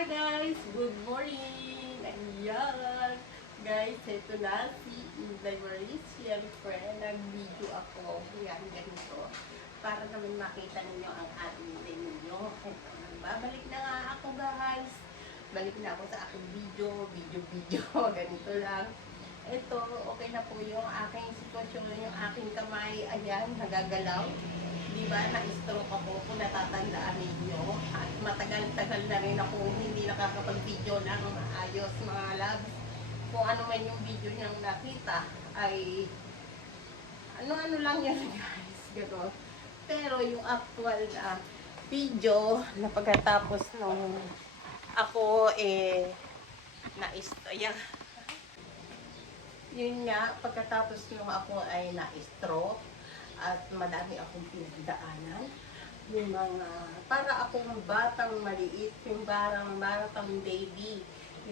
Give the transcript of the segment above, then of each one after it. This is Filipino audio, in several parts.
Hi guys! Good morning! Ayan! Guys, ito na si Inday Marie. Siyempre, nag-video ako. Yan, ganito. Para naman makita ninyo ang ating ninyo. Ito, nagbabalik na nga ako guys. Balik na ako sa aking video. Ganito lang. Ito, okay na po yung aking sitwasyon. Yung aking kamay, ayan, nagagalaw. Diba, na-stroke ako kung natatandaan ninyo. At matagal-tagal na rin ako hindi nakakapag-video ng maayos mga labs. Kung ano man yung video niyang nakita ay ano-ano lang yan guys. Gano'n. Pero yung actual na video na pagkatapos nung ako na-stroke. Yun nga, pagkatapos nung ako ay na-stroke at madami akong pinagdaanan. Yung mga, para akong batang maliit, yung batang baby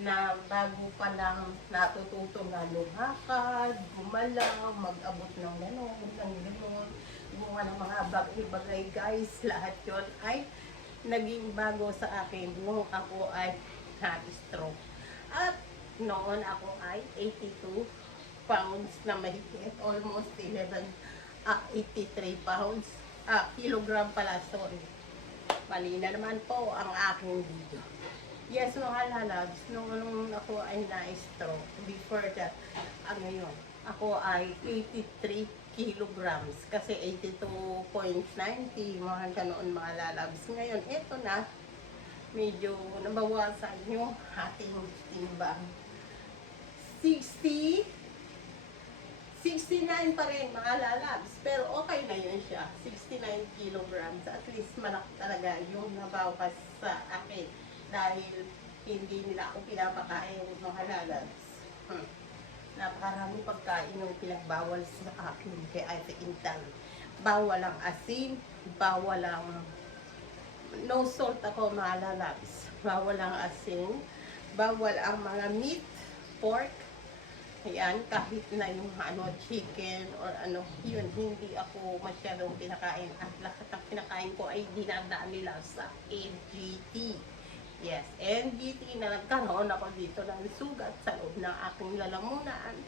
na bago pa lang natututo na lumakad, gumalaw, mag-abot ng gano'n, gumawa ng mga bagay-bagay guys. Lahat yun ay naging bago sa akin nung ako ay na-stroke. At noon ako ay 82 pounds na mahigit, almost 83 pounds, kilogram pala, sorry. Mali na naman po ang aking video. Yes, mga lalabs, nung ako ay na-stroke, before that, ngayon, ako ay 83 kilograms, kasi 82.90, mga ganoon mga lalabs. Ngayon, eto na, medyo nabawasan yung ating timbang. 69 pa rin mga lalabs, pero okay na yun siya. 69 kilograms, at least malaki talaga yung nabawas sa akin dahil hindi nila ako pinapakain mga lalabs. Napakarami pagkain yung pinagbawal sa akin kay Ate Intan. Bawal ang asin, bawal ang no salt ako mga lalabs. Bawal ang asin, bawal ang mga meat, pork. Ayan, kahit na yung chicken or yun, hindi ako masyadong pinakain. At lahat ng pinakain ko ay dinadaan nila sa NGT. Yes, NGT na nagkaroon ako dito ng sugat sa loob ng aking lalamunan.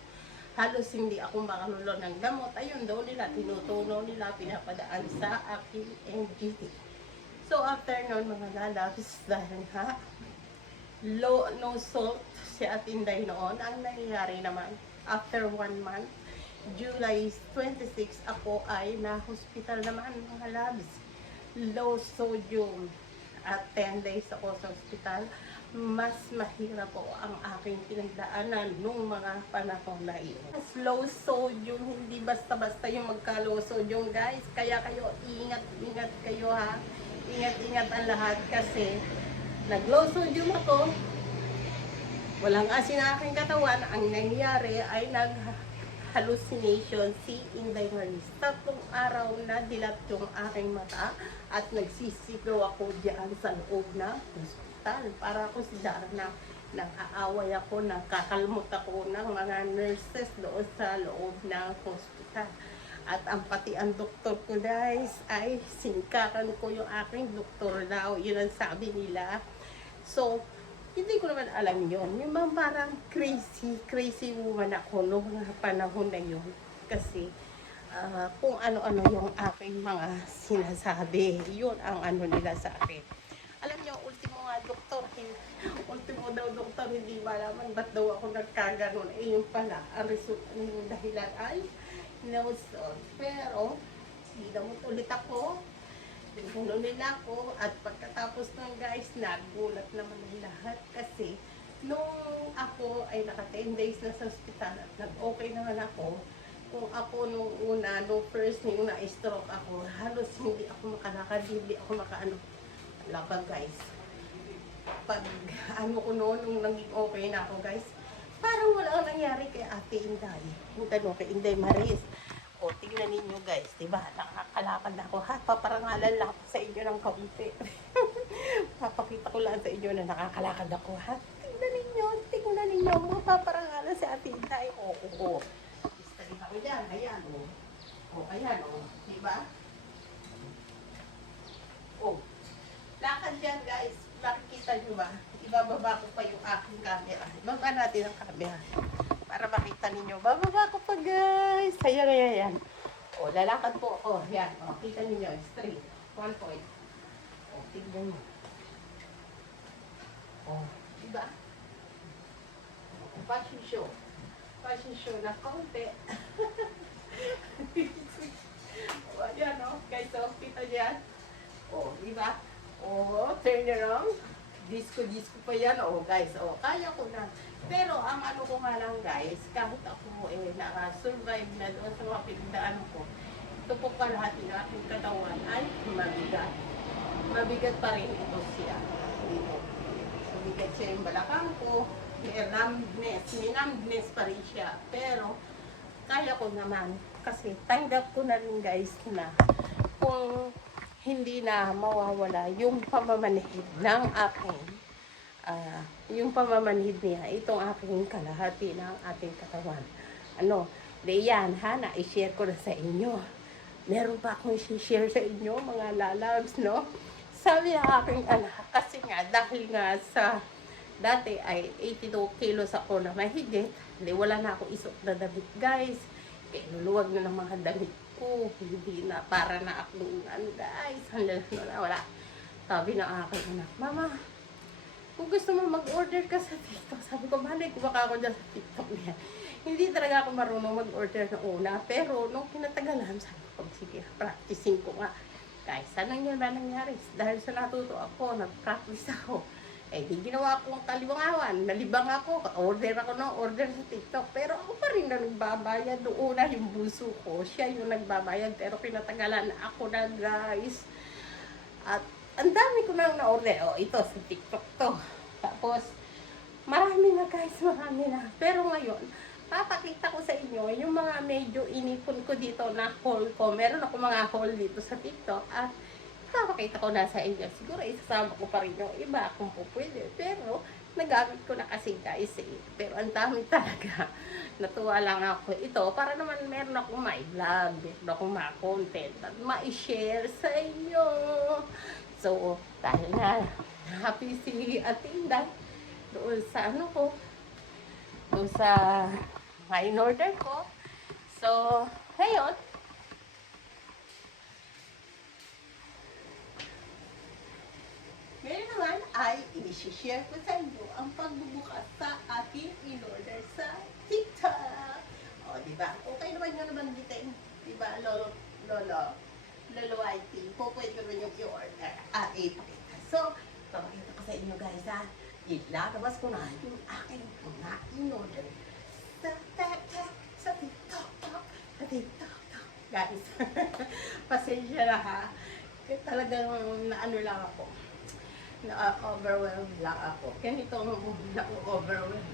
Halos hindi ako makanulo ng gamot. Ayun daw nila, tinutuno nila, pinapadaan sa aking NGT. So after noon mga lalabs, dahil no salt si Atinday noon, ang nangyayari naman, after 1 month, July 26, ako ay na-hospital naman mga labs. Low sodium. At 10 days ako sa hospital. Mas mahirap po ang aking pinagdaanan nung mga panahon na iyon. Low sodium, hindi basta-basta yung magka-low sodium guys. Kaya kayo, ingat kayo ha. Ingat ang lahat kasi nag-low sodium ako, walang asin na aking katawan. Ang nangyari ay nag-hallucination si Inday Marie. 3 araw na dilat yung aking mata at nagsisigaw ako diyan sa loob ng hospital. Para ako si Dara na nang-aaway ako, nakakalmot ako ng mga nurses doon sa loob ng hospital. At pati ang doktor ko guys ay singkakan ko yung aking doktor daw. Yun ang sabi nila. So, hindi ko naman alam yun. Yung parang crazy woman ako noong mga panahon na yun. Kasi kung ano-ano yung aking mga sinasabi, yun ang nila sa akin. Alam nyo, ultimo daw doktor, hindi malaman ba't daw ako nagkaganon. Yung pala, ang result, yung dahilan ay no salt. Pero, ginamot ulit ako. Pinuno nila ako. At pagkatapos ng guys, nagulat naman ng lahat. Kasi, nung ako ay naka 10 days na sa hospital at nag-okay naman ako, kung ako nung una, nung first nung na-stroke ako, halos hindi ako makalakad, hindi ako labag guys. Pag ko noon, nung naging okay na ako guys, parang wala ang nangyari kay Ate Inday. Yung kay Inday Maris. O, tingnan ninyo guys, diba? Nakakalakad ako ha. Paparangalan lang sa inyo ng kaunti. Papakita ko lang sa inyo na nakakalakad ako ha. Tingnan ninyo. Mapaparangalan si Ate Inday. O. Istaling ako dyan. Ayan o. Ayan o. Diba? O. Lakad dyan guys. Nakikita nyo ba? ibababa ko pa yung aking camera. Ibaba natin ang camera para makita ninyo. Bababa ko pa guys. Ayan, ayan, ayan. O, lalakad po ako. Yan, o, kita ninyo. Straight. 1 point. O, tignan nyo. O, diba? Fashion show. Fashion show na konti. O, ayan, o. Guys, o, kita dyan. O, diba? O, turn around. Disco pa yan. O, guys, o, kaya ko na. Pero, ang ano ko nga lang, guys, kahit ako naka-survive na doon sa mga pinagdaanan ko, ito po kalahati ng aking katawan ay mabigat. Mabigat pa rin ito siya. Dito. Mabigat siya yung balakang ko. May numbness pa rin siya. Pero, kaya ko naman. Kasi tanggap ko na rin guys na kung hindi na mawawala yung pamamanhid ng aking yung pamamanhid niya, itong aking kalahati ng ating katawan. Ano, diyan ha, na-share ko na sa inyo. Meron pa akong share sa inyo, mga lalabs, no? Sabi ng aking anak, kasi nga, dahil nga sa dati ay 82 kilos ako na mahigit, wala na ako isot na damit, guys. Kaya luluwag na ng mga damit ko, hindi na, para na akong, guys, wala. Sabi ng aking anak, Mama, kung gusto mo mag-order ka sa TikTok, sabi ko, malay ko baka ako dyan sa TikTok niya. Hindi talaga ako marunong mag-order na una, pero nung kinatagalan, sabi ko, sige, practicing ko nga. Guys, anong yun ba nangyari? Dahil sa natuto ako, nag-practice ako. Eh, di ginawa akong kaliwangawan, nalibang ako, order ako ng order sa TikTok. Pero ako pa rin na nagbabayad. Noong una, yung buso ko, siya yung nagbabayad, pero kinatagalan ako na, guys. At ang dami ko nang na-order. O, ito, sa TikTok to. Tapos, marami na guys, marami na. Pero ngayon, papakita ko sa inyo yung mga medyo inipon ko dito na haul ko. Meron ako mga haul dito sa TikTok. At papakita ko na sa inyo. Siguro isasama ko pa rin yung iba kung po pwede. Pero, nagamit ko na kasi guys eh. Pero ang dami talaga. Natuwa lang ako. Ito, para naman meron akong ma-vlog. Meron akong ma-content. At ma-share sa inyo. So, dahil na happy si Atinda doon sa ano ko, doon sa in-order ko. So, ngayon, ngayon naman ay i-share ko sa inyo ang pagbubukas sa aking in-order sa TikTok. O, diba? Okay naman yun naman bitin. Diba, Lolo YT, po pwede ko rin yung i-order. Ipakita. So, papakita ko sa inyo guys ha. Ilalabas ko na yung aking mga in-order sa TikTok. Sa TikTok. Guys, pasensya na ha. Kaya talagang naano lang ako. Na-overwhelmed lang ako. Ganito na-overwhelmed.